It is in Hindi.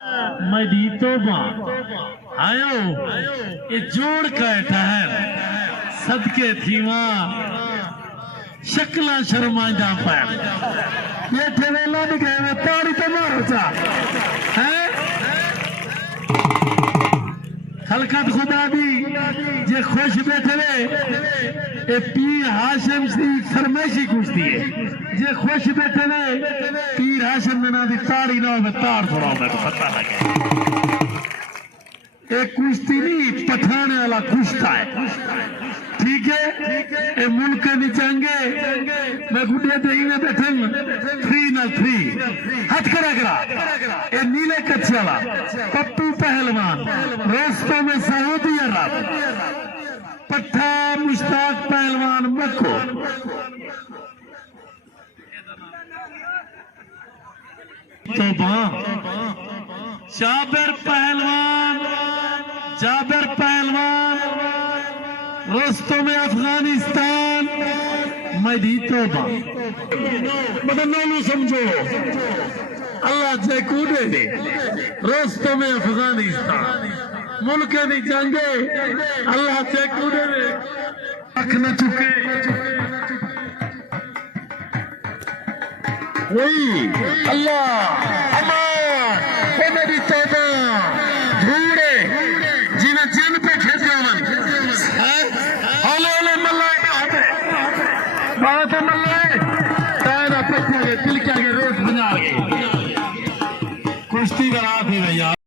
मदी तोबा आयो ये जोड़ का ठहर सदके थीवा शक्ला शर्मांदा पर ये ठेवेला नहीं गए ताड़ी तो मारो चा हैं खलकत खुदा भी जे खुश बैठे ए पीर हाशिम सी फरमाइशी कुश्ती है जे खुश बैठे ने पीर हाशिम ने ना दी ताड़ी ना हो ताड़ थोड़ा मैं तो पता लगे एक कुश्ती नहीं पठाने वाला कुश्ता है ठीक है ए मुल्क नहीं चाहेंगे मैं गुड़िया दे में बैठे 3 ना 3 हथ करा ए नीले कच्चे वाला पप्पू पहलवान रोस्तों में सऊदी अरब पट्टा मुश्ताक पहलवान मक्को तो जाबिर पहलवान रोस्तों में अफगानिस्तान मदी तोबा मतलब समझो अल्लाह जे कूदे दे रोस्तों में अफगानिस्तान मुल्क नहीं जंगे अल्लाह जे कूदे दे अख न चुके वही अल्लाह